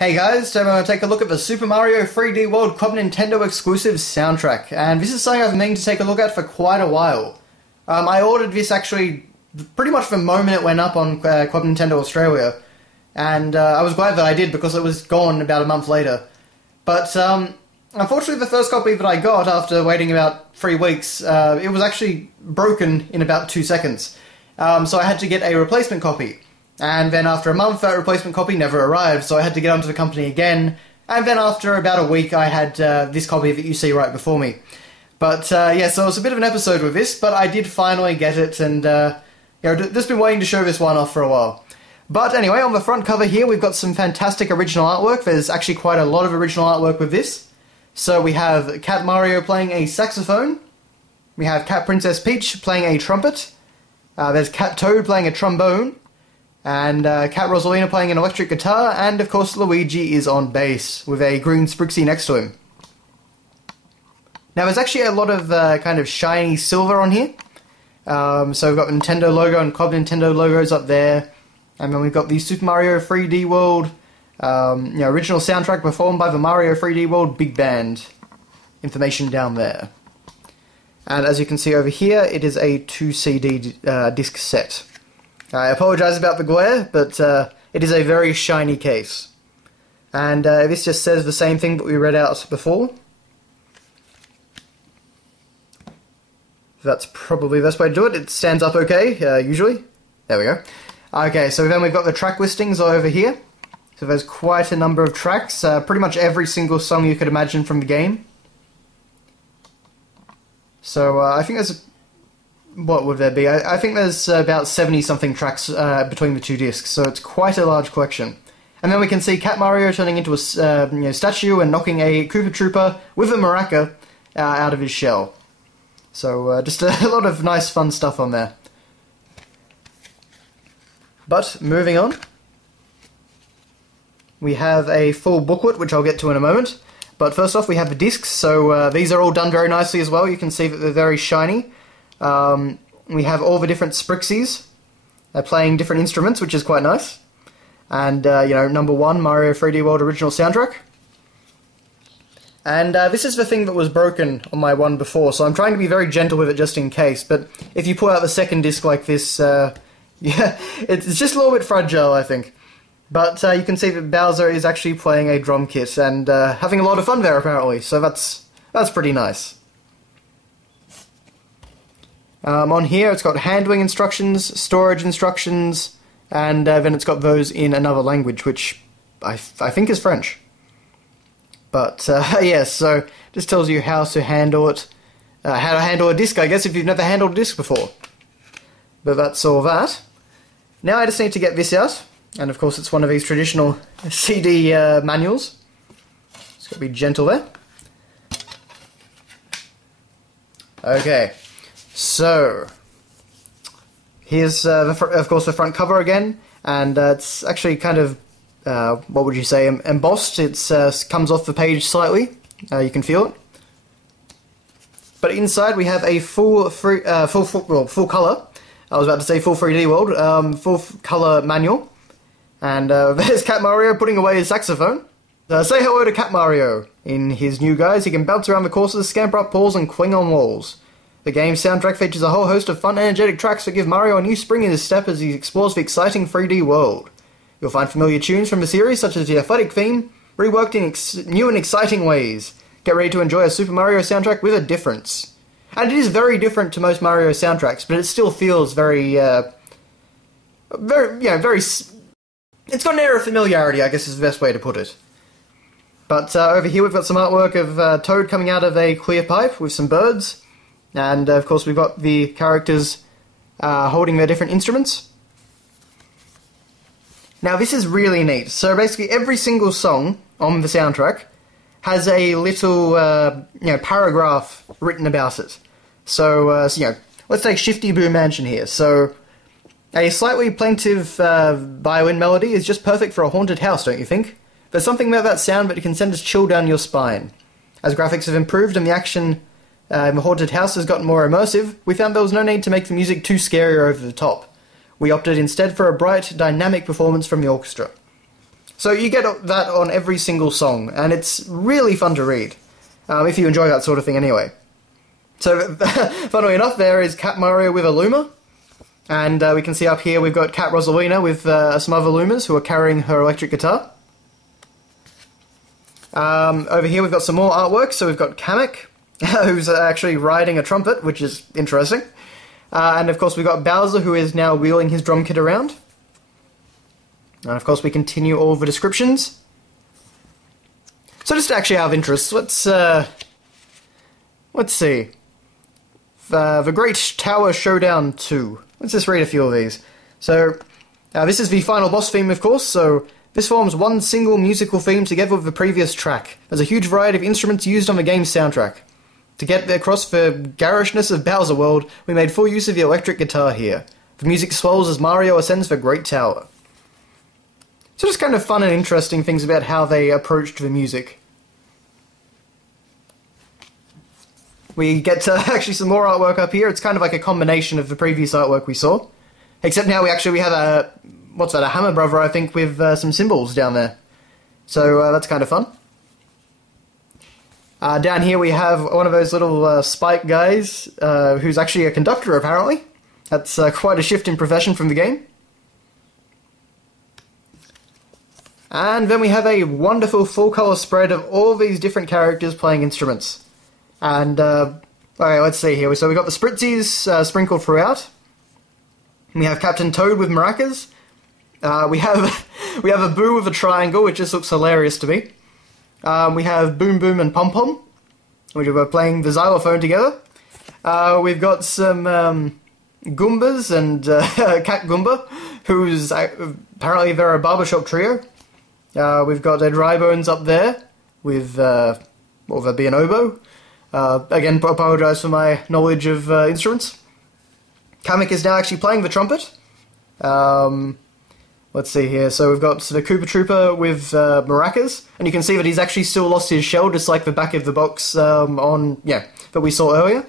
Hey guys, today we're going to take a look at the Super Mario 3D World Club Nintendo exclusive soundtrack, and this is something I've been meaning to take a look at for quite a while. I ordered this actually pretty much the moment it went up on Club Nintendo Australia, and I was glad that I did because it was gone about a month later. But unfortunately the first copy that I got after waiting about 3 weeks, it was actually broken in about 2 seconds. So I had to get a replacement copy. And then after a month, that replacement copy never arrived, so I had to get onto the company again. And then after about a week, I had this copy that you see right before me. But yeah, so it was a bit of an episode with this, but I did finally get it, and just been waiting to show this one off for a while. But anyway, on the front cover here, we've got some fantastic original artwork. There's actually quite a lot of original artwork with this. So we have Cat Mario playing a saxophone. We have Cat Princess Peach playing a trumpet. There's Cat Toad playing a trombone. And Cat Rosalina playing an electric guitar, and of course Luigi is on bass, with a green Sprixie next to him. Now there's actually a lot of kind of shiny silver on here. So we've got the Nintendo logo and Club Nintendo logos up there, and then we've got the Super Mario 3D World, original soundtrack performed by the Mario 3D World Big Band. Information down there. And as you can see over here, it is a 2 CD disc set. I apologise about the glare, but it is a very shiny case. And this just says the same thing that we read out before. That's probably the best way to do it. It stands up okay, usually. There we go. Okay, so then we've got the track listings over here. So there's quite a number of tracks, pretty much every single song you could imagine from the game. So I think there's... What would there be? I think there's about 70-something tracks between the two discs, so it's quite a large collection. And then we can see Cat Mario turning into a statue and knocking a Koopa Troopa with a maraca out of his shell. So just a lot of nice fun stuff on there. But moving on, we have a full booklet, which I'll get to in a moment. But first off, we have the discs, so these are all done very nicely as well. You can see that they're very shiny. We have all the different Sprixies playing different instruments, which is quite nice. And, number 1, Mario 3D World original soundtrack. And this is the thing that was broken on my one before, so I'm trying to be very gentle with it just in case. But if you pull out the second disc like this, yeah, it's just a little bit fragile, I think. But you can see that Bowser is actually playing a drum kit and having a lot of fun there, apparently. So that's pretty nice. On here it's got handling instructions, storage instructions, and then it's got those in another language, which I think is French. But yes, so just tells you how to handle it, how to handle a disc, I guess, if you've never handled a disc before. But that's all that. Now I just need to get this out, and of course it's one of these traditional CD manuals. Just got to be gentle there. Okay. So, here's, of course, the front cover again, and it's actually kind of, what would you say, embossed. It comes off the page slightly, you can feel it. But inside we have a full colour, I was about to say full 3D world, full colour manual, and there's Cat Mario putting away his saxophone. Say hello to Cat Mario. In his new guise, he can bounce around the courses, scamper up walls, and cling on walls. The game's soundtrack features a whole host of fun, energetic tracks that give Mario a new spring in his step as he explores the exciting 3D world. You'll find familiar tunes from the series, such as the athletic theme, reworked in new and exciting ways. Get ready to enjoy a Super Mario soundtrack with a difference. And it is very different to most Mario soundtracks, but it still feels very, very... It's got an air of familiarity, I guess is the best way to put it. But over here we've got some artwork of Toad coming out of a clear pipe with some birds. And, of course, we've got the characters holding their different instruments. Now, this is really neat. So, basically, every single song on the soundtrack has a little, paragraph written about it. So, let's take Shifty Boo Mansion here. So, a slightly plaintive violin melody is just perfect for a haunted house, don't you think? There's something about that sound that can send a chill down your spine. As graphics have improved and the action... the haunted house has gotten more immersive, we found there was no need to make the music too scary or over the top. We opted instead for a bright, dynamic performance from the orchestra. So you get that on every single song, and it's really fun to read, if you enjoy that sort of thing anyway. So, funnily enough, there is Cat Mario with a Luma, and we can see up here we've got Cat Rosalina with some other Lumas who are carrying her electric guitar. Over here we've got some more artwork, so we've got Kamek, who's actually riding a trumpet, which is interesting. And of course we've got Bowser, who is now wheeling his drum kit around. And of course we continue all the descriptions. So just actually out of interest, let's see. The Great Tower Showdown 2. Let's just read a few of these. So, this is the final boss theme, of course, so this forms one single musical theme together with the previous track. There's a huge variety of instruments used on the game's soundtrack. To get across the garishness of Bowser World, we made full use of the electric guitar here. The music swells as Mario ascends the Great Tower. So just kind of fun and interesting things about how they approached the music. We get actually some more artwork up here. It's kind of like a combination of the previous artwork we saw. Except now we have a, what's that, a Hammer Brother, I think, with some cymbals down there. So that's kind of fun. Down here we have one of those little Spike guys, who's actually a conductor, apparently. That's quite a shift in profession from the game. And then we have a wonderful full-colour spread of all these different characters playing instruments. And, okay, let's see here. So we've got the Spritzies sprinkled throughout. We have Captain Toad with maracas. We have a Boo with a triangle, which just looks hilarious to me. We have Boom Boom and Pom Pom, which are playing the xylophone together. We've got some Goombas and Cat Goomba, who's apparently they're a barbershop trio. We've got Dry Bones up there with what would that be, an oboe? Again, apologise for my knowledge of instruments. Kamek is now actually playing the trumpet. Let's see here. So we've got the Koopa Troopa with maracas, and you can see that he's actually still lost his shell, just like the back of the box that we saw earlier.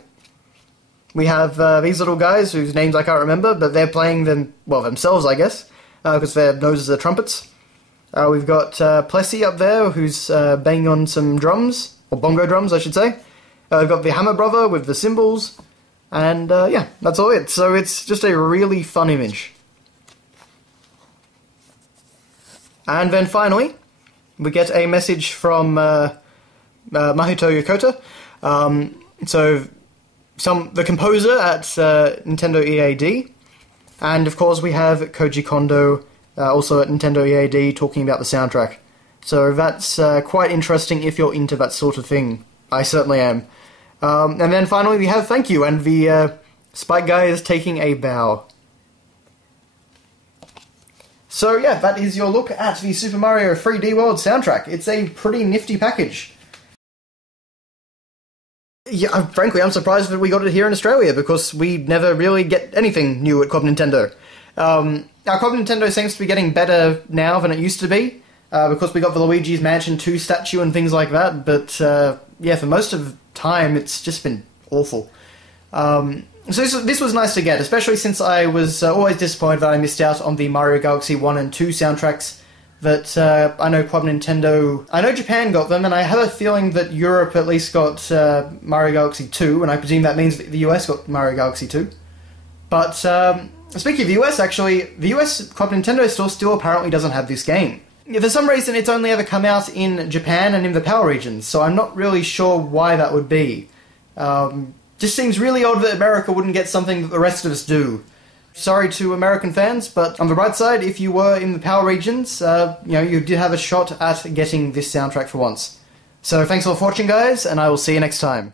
We have these little guys whose names I can't remember, but they're playing themselves, I guess, because their noses are trumpets. We've got Plessy up there, who's banging on some drums, or bongo drums, I should say. We've got the Hammer Brother with the cymbals, and yeah, that's all it. So it's just a really fun image. And then finally, we get a message from Mahito Yokota. The composer at Nintendo EAD, and of course we have Koji Kondo, also at Nintendo EAD, talking about the soundtrack. So that's quite interesting if you're into that sort of thing. I certainly am. And then finally we have thank you, and the Spike guy is taking a bow. So yeah, that is your look at the Super Mario 3D World soundtrack. It's a pretty nifty package. Yeah, frankly, I'm surprised that we got it here in Australia, because we never really get anything new at Club Nintendo. Our Club Nintendo seems to be getting better now than it used to be, because we got the Luigi's Mansion 2 statue and things like that, but yeah, for most of the time it's just been awful. So this was nice to get, especially since I was always disappointed that I missed out on the Mario Galaxy 1 and 2 soundtracks that I know Club Nintendo... I know Japan got them, and I have a feeling that Europe at least got Mario Galaxy 2, and I presume that means that the US got Mario Galaxy 2. But speaking of the US, actually, the US Club Nintendo store still apparently doesn't have this game. For some reason, it's only ever come out in Japan and in the PAL regions, so I'm not really sure why that would be. Just seems really odd that America wouldn't get something that the rest of us do. Sorry to American fans, but on the bright side, if you were in the PAL regions, you did have a shot at getting this soundtrack for once. So thanks all for watching, guys, and I will see you next time.